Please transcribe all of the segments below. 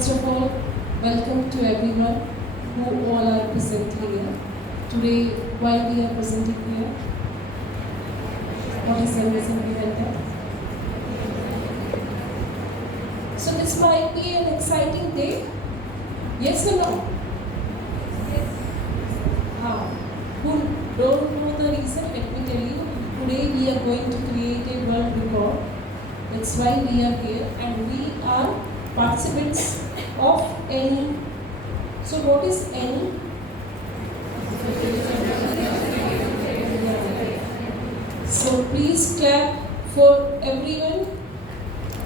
First of all, welcome to everyone who all are present here. Today, why we are presenting here? What is the reason behind that? So this might be an exciting day. Yes or no? Who don't know the reason? Let me tell you. Today we are going to create a world record. That's why we are here, and we are participants of ANEI. So what is ANEI? So please clap for everyone,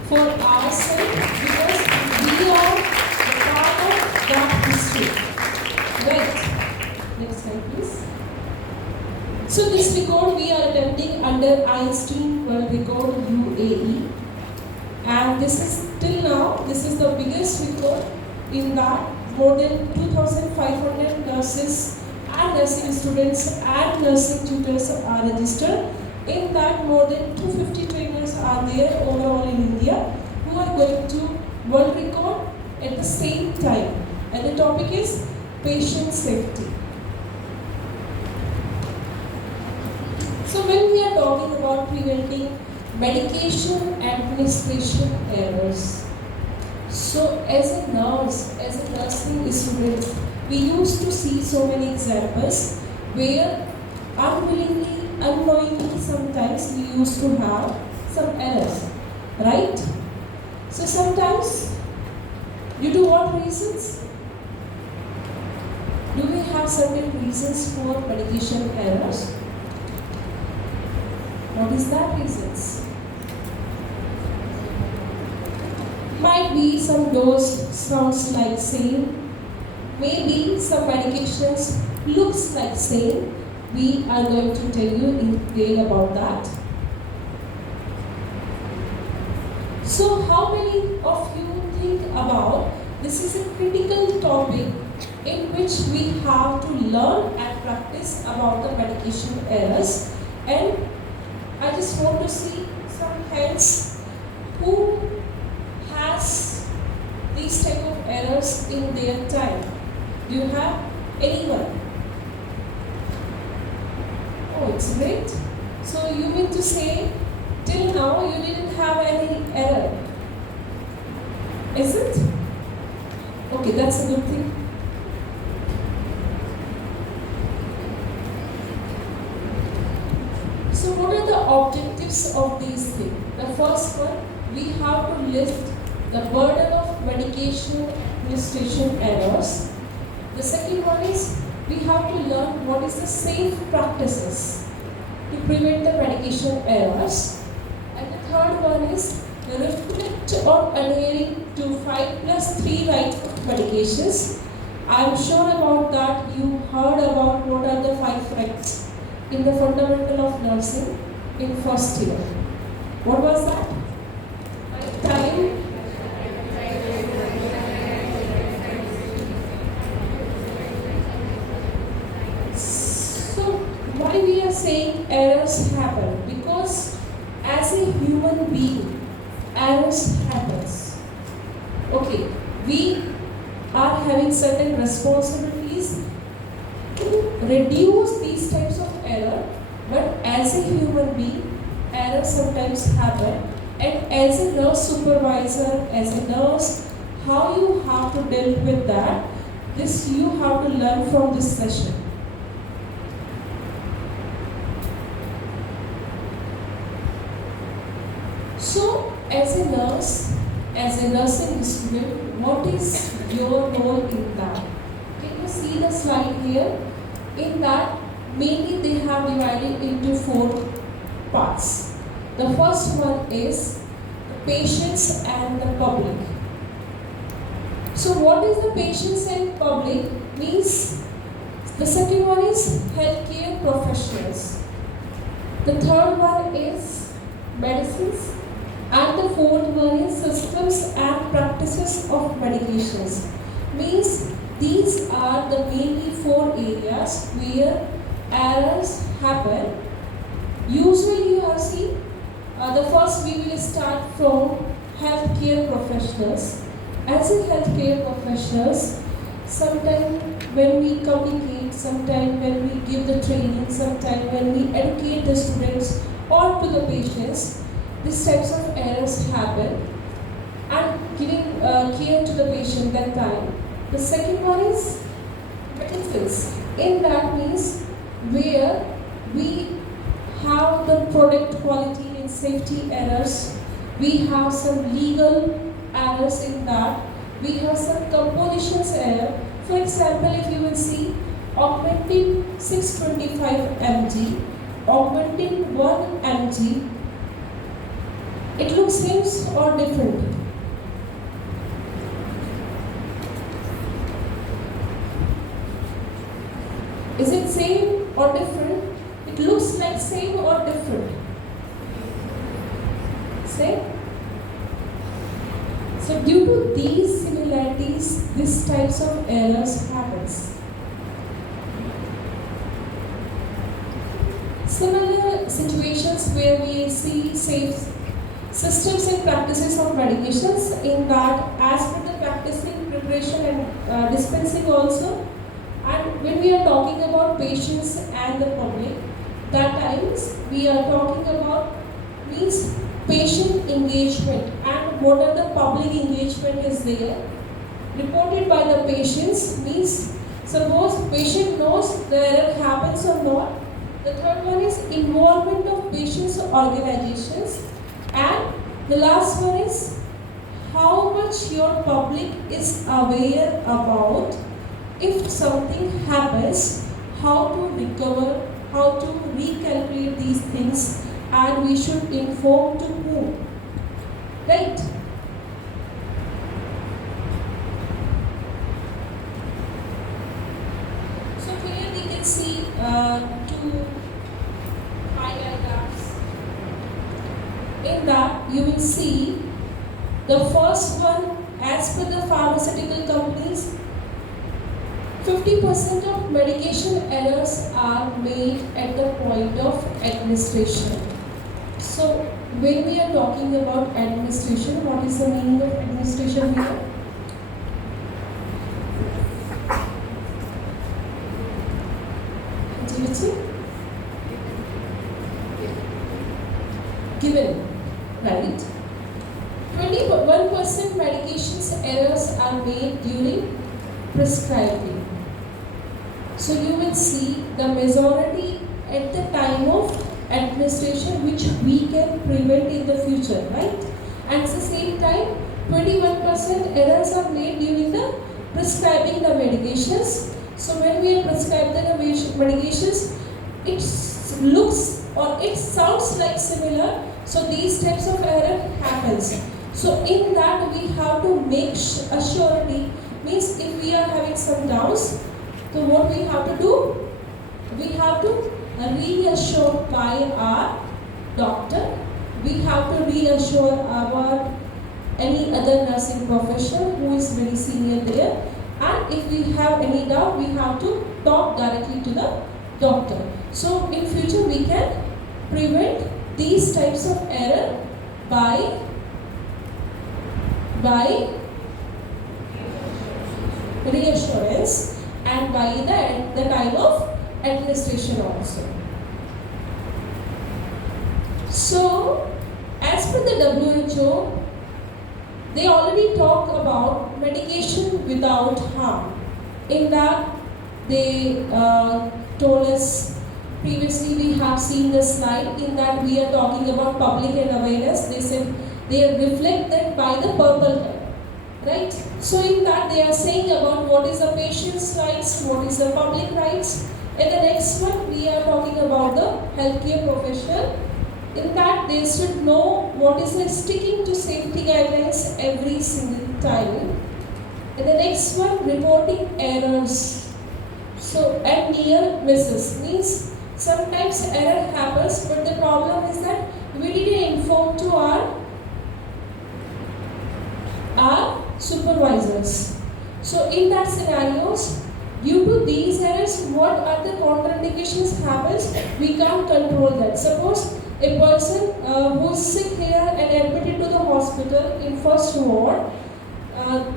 for ourselves, because we are the part of that history. Right. Next slide, please. So this record we are attempting under Einstein World Record UAE, and this is till now, this is the biggest record. In that, more than 2,500 nurses and nursing students and nursing tutors are registered. In that, more than 250 trainers are there overall in India who are going to world record at the same time. And the topic is patient safety. So when we are talking about preventing medication administration errors, so as a nurse, as a nursing student, we used to see so many examples where unwillingly, unknowingly sometimes we used to have some errors, right? So sometimes, due to what reasons? Do we have certain reasons for medication errors? What is that reasons? Might be some dose sounds like same. Maybe some medications looks like same. We are going to tell you in detail about that. So how many of you think about this is a critical topic in which we have to learn and practice about the medication errors, and I just want to see some hands who has these type of errors in their time. Do you have anyone? Oh, it's great. So you mean to say till now you didn't have any error? Is it? Okay, that's a good thing. So what are the objectives of these things? The first one, we have to lift the burden of medication administration errors. The second one is, we have to learn what is the safe practices to prevent the medication errors. And the third one is, reflect on adhering to 5+3 right medications. I am sure about that you heard about what are the 5 rights in the fundamental of nursing in first year. What was that? Time. So why we are saying errors happen? Because as a human being, errors happens. Okay, we are having certain responsibilities to reduce these types of error, but as a human being, errors sometimes happen, and as a nurse supervisor, as a nurse, how you have to deal with that, this you have to learn from this session. So as a nurse, as a nursing student, what is your role in that? Can you see the slide here? In that, mainly they have divided into 4 parts. The first one is the patients and the public. So what is the patients and public means? The second one is healthcare professionals. The third one is medicines. And the fourth one is systems and practices of medications. Means these are the mainly 4 areas where errors happen. Usually you have seen, the first we will start from healthcare professionals. as a healthcare professionals, sometimes when we communicate, sometimes when we give the training, sometimes when we educate the students or to the patients, these types of errors happen and giving care to the patient that time. The second one is ethics. In that means where we have the product quality and safety errors, we have some legal errors in that, we have some compositions error. For example, if you will see augmenting 625 mg, augmenting 1 mg, it looks same or different? Is it same or different? It looks like same or different? Same? So due to these similarities, these types of errors happens. Similar situations where we see safe systems and practices of medications, in that as per the practicing, preparation and dispensing also. And when we are talking about patients and the public, that times we are talking about means patient engagement and what are the public engagement is there. Reported by the patients means suppose patient knows the error happens or not. The third one is involvement of patients organizations, and the last one is how much your public is aware about if something happens, how to recover, how to recalculate these things, and we should inform to whom, right? So here we can see two pie diagrams. In that you will see the first one, as per the pharmaceutical companies, 50% of medication errors are made at the point of administration. So when we are talking about administration, what is the meaning of administration here? Given, right? 21% medications errors are made during prescribing. So you will see the majority at the time of administration, which we can prevent in the future, right? And at the same time, 21% errors are made during the prescribing the medications. So when we prescribe the medications, it looks or it sounds like similar. So these types of error happens. So in that we have to make a surety, means if we are having some doubts, so what we have to do? We have to reassure by our doctor. We have to reassure our any other nursing professional who is very senior there. And if we have any doubt, we have to talk directly to the doctor. So in future we can prevent these types of error by reassurance and by the time of administration also. So as per the WHO, they already talk about medication without harm. In that they told us, previously we have seen the slide, in that we are talking about public and awareness. They said they are reflected by the purple color, right? So in that they are saying about what is the patient's rights, what is the public rights. In the next one we are talking about the healthcare professional. In that they should know what is the sticking to safety guidelines every single time. In the next one, reporting errors. So and near misses means sometimes error happens, but the problem is that we didn't inform to our supervisors. So in that scenarios, due to these errors, what are the contraindications happens? We can't control that. Suppose a person who is sick here and admitted to the hospital in first ward,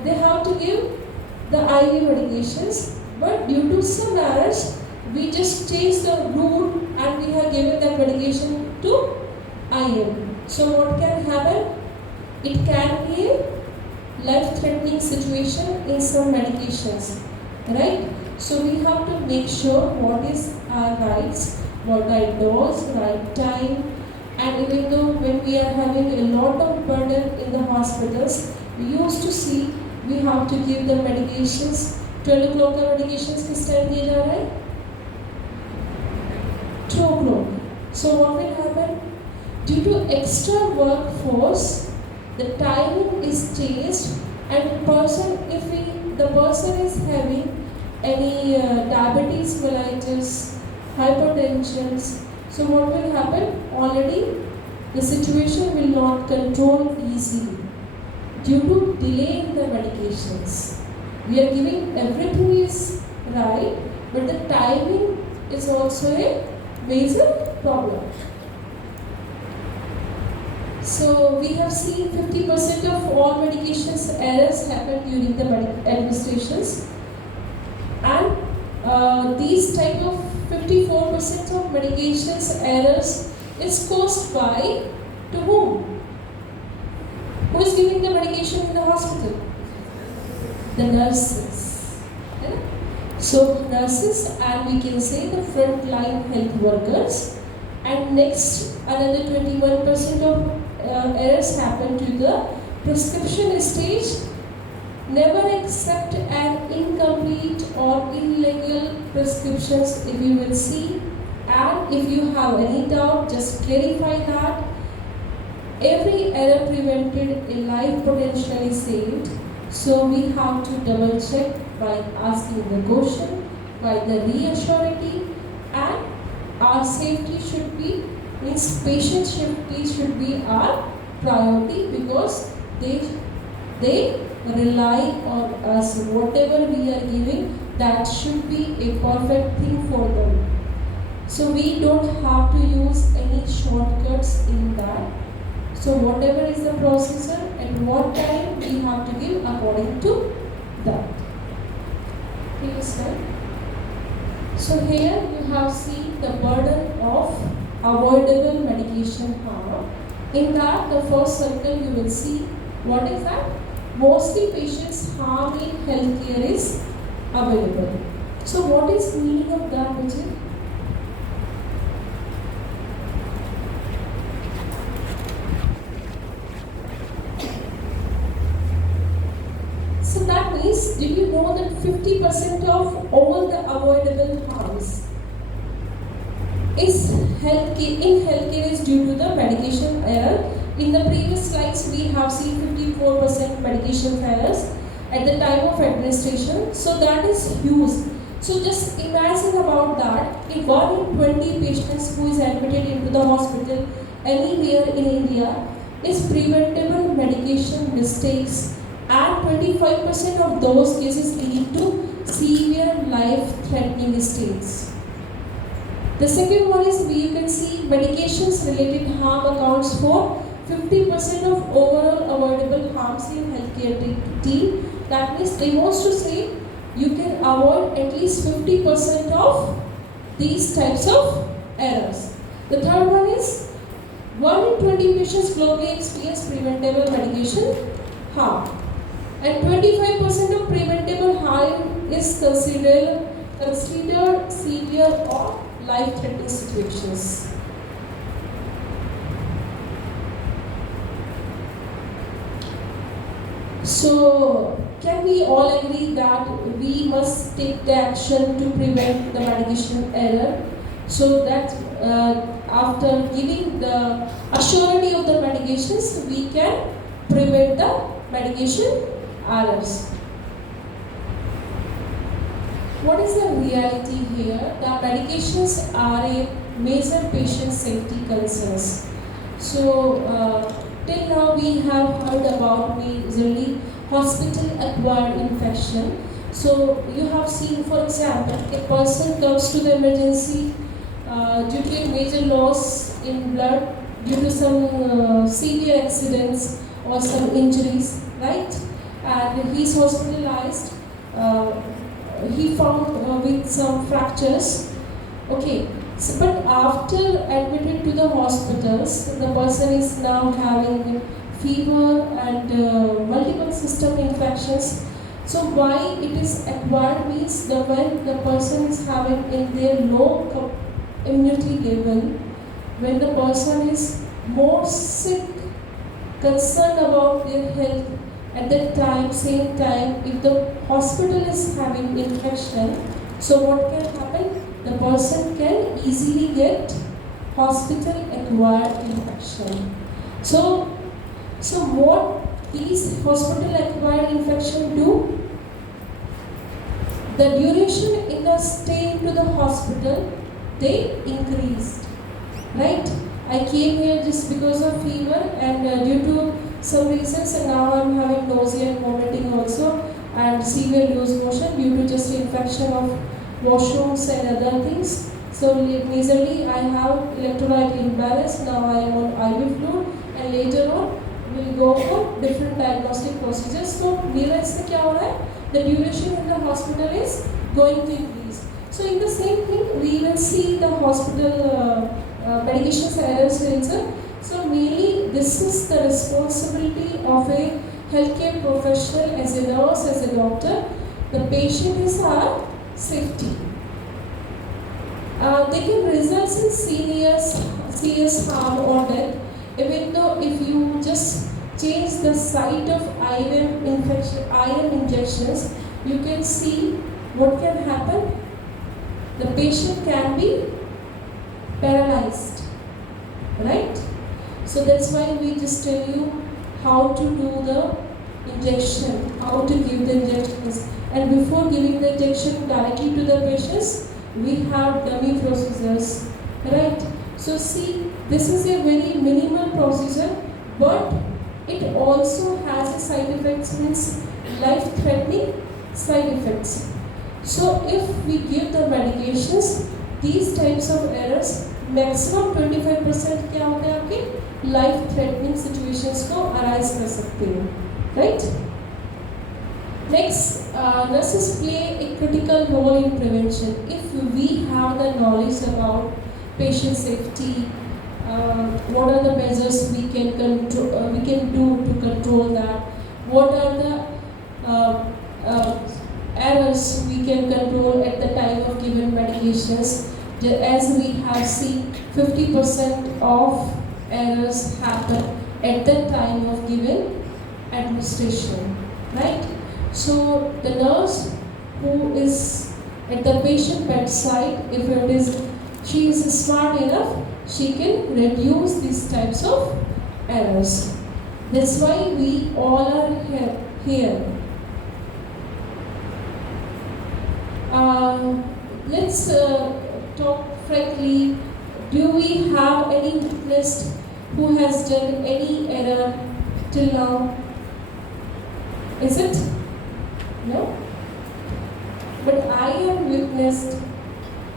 they have to give the IV medications, but due to some errors, we just changed the route and we have given that medication to IM. So what can happen? It can be a life-threatening situation in some medications, right? So we have to make sure what is our rights, what right dose, right time, and even though when we are having a lot of burden in the hospitals, we used to see we have to give the medications. 12 o'clock का medications किस time दिया जा रहा है? 2 o'clock. So what will happen? Due to extra workforce, the timing is changed, and the person is having any diabetes mellitus, hypertension, so what will happen? Already the situation will not control easily due to delay in the medications. We are giving everything is right, but the timing is also a major problem. So we have seen 50% of all medications errors happen during the administrations, and these type of 54% of medications errors is caused by to whom? Who is giving the medication in the hospital? The nurses. Yeah? So nurses, and we can say the frontline health workers. And next, another 21% of errors happen to the prescription stage. Never accept an incomplete or illegal prescriptions if you will see, and if you have any doubt, just clarify that. Every error prevented, a life potentially saved. So we have to double check by asking the question, by the reassurity, and our safety should be, means patient safety should be our priority, because they rely on us. Whatever we are giving, that should be a perfect thing for them. So we don't have to use any shortcuts in that. So whatever is the procedure, at what time we have to give according to that. Okay, sir. So here you have seen the burden of avoidable medication harm. In that, the first circle you will see what is that? Mostly patients harm in healthcare is available. So what is the meaning of that, Vijay? So that means, did you know that 50% of all the avoidable harms is in healthcare is due to the medication error? In the previous slides, we have seen 54% medication errors at the time of administration. So that is huge. So just imagine about that. If 1 in 20 patients who is admitted into the hospital anywhere in India is preventable medication mistakes, and 25% of those cases lead to severe life-threatening states. The second one is, you can see medications related harm accounts for 50% of overall avoidable harms in healthcare team. That means they want to say you can avoid at least 50% of these types of errors. The third one is 1 in 20 patients globally experience preventable medication harm. And 25% of preventable harm is considered severe or life-threatening situations. So, can we all agree that we must take the action to prevent the medication error, so that after giving the assurity of the medications, we can prevent the medication errors? What is the reality here? That medications are a major patient safety concerns. So till now we have heard about majorly hospital-acquired infection. So you have seen, for example, a person comes to the emergency due to a major loss in blood due to some severe accidents or some injuries, right? and he's hospitalized. He found with some fractures. Okay, so, but after admitted to the hospitals, the person is now having fever and multiple system infections. So why it is acquired means that when the person is having in their low immunity level, when the person is more sick, concerned about their health, at that time, same time, if the hospital is having infection, so what can happen? The person can easily get hospital acquired infection. So what these hospital acquired infection do? The duration in the stay into the hospital, they increased, right? I came here just because of fever and due to some reasons, and now I'm having nausea and vomiting also, and severe loose motion due to just infection of washrooms and other things. So majorly I have electrolyte imbalance. Now I am on IV fluid, and later on we'll go for different diagnostic procedures. So मेरा इससे क्या हो रहा है? The duration in the hospital is going to increase. So in the same thing, we will see the hospital medications errors also. So mainly this is the responsibility of a healthcare professional, as a nurse, as a doctor. The patient is our safety. They can result in serious harm or death, even though if you just change the site of iron injections, you can see what can happen. The patient can be paralyzed, right? So that's why we just tell you how to do the injection, how to give the injections. And before giving the injection directly to the patients, we have dummy procedures, right? So see, this is a very minimal procedure, but it also has a side effects, means life-threatening side effects. So if we give the medications, these types of errors, maximum 25% क्या होते हैं आपके life-threatening situations को arise कर सकते हैं, right? Next, nurses play a critical role in prevention. If we have the knowledge about patient safety, what are the measures we can do to control that? What are the errors we can control at the time of given medications? As we have seen, 50% of errors happen at the time of given administration, right? So the nurse who is at the patient bedside, if she is smart enough, she can reduce these types of errors. That's why we all are here. Let's talk frankly. Do we have any witness who has done any error till now? Is it? No? But I have witnessed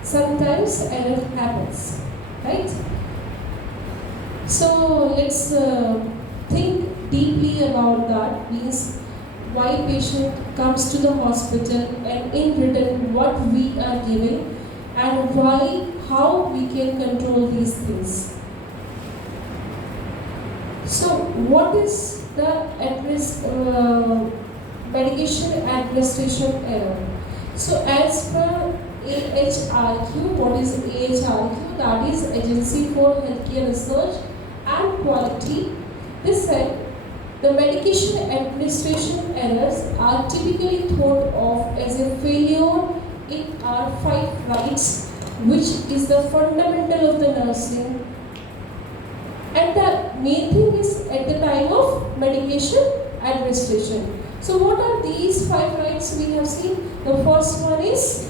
sometimes error happens, right? So let's think deeply about that, means why patient comes to the hospital, and in return what we are giving, and how we can control these things. So what is the medication administration error? So as per AHRQ, what is AHRQ? That is Agency for Healthcare Research and Quality. They said the medication administration errors are typically thought of as a failure in our 5 rights, which is the fundamental of the nursing. And the main thing is at the time of medication administration. So what are these 5 rights we have seen? The first one is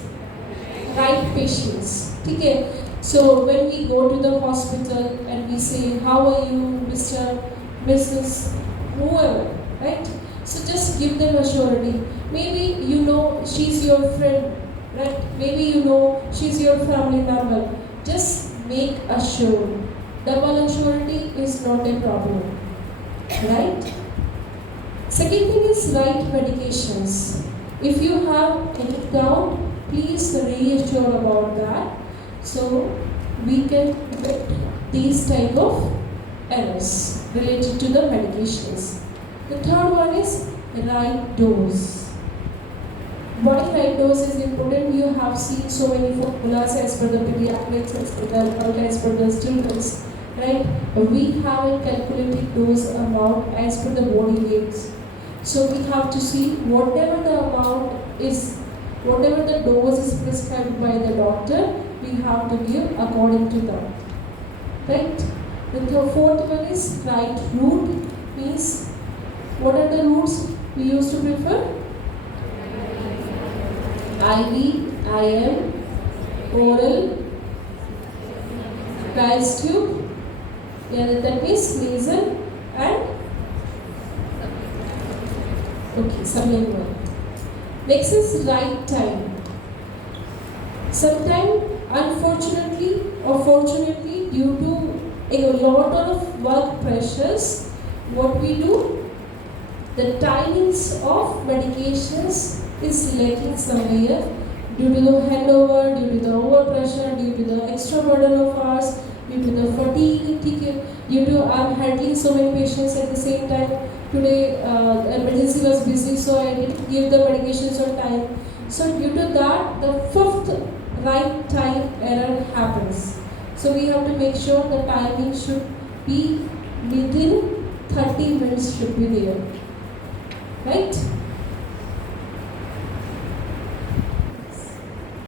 right patients. Okay. So when we go to the hospital and we say, how are you, Mr., Mrs., whoever, right? So just give them a surety. Maybe you know she's your friend, right? Maybe you know she's your family member. Just make assured. Double assurity is not a problem, right? Second thing is right medications. If you have any doubt, please reassure about that. So we can prevent these type of errors related to the medications. The third one is right dose. Why right dose is important? You have seen so many formulas as per the pediatrics, as per the adult, as per the children's, right? We have a calculated dose amount as per the body weights. So we have to see whatever the amount is, whatever the dose is prescribed by the doctor, we have to give according to that, right? The fourth one is right route, means what are the routes we used to prefer? IV, IM, oral, Guy's tube, yeah, that means nasal and okay, sublingual. Next is right time. Sometimes, unfortunately or fortunately, due to a lot of work pressures, what we do, the timings of medications is lacking somewhere due to the handover, due to the overpressure, due to the extra burden of hours, due to the fatigue, due to I'm handling so many patients at the same time. Today the emergency was busy, so I didn't give the medications on time. So due to that, the fifth right time error happens. So we have to make sure the timing should be within 30 minutes should be there, right?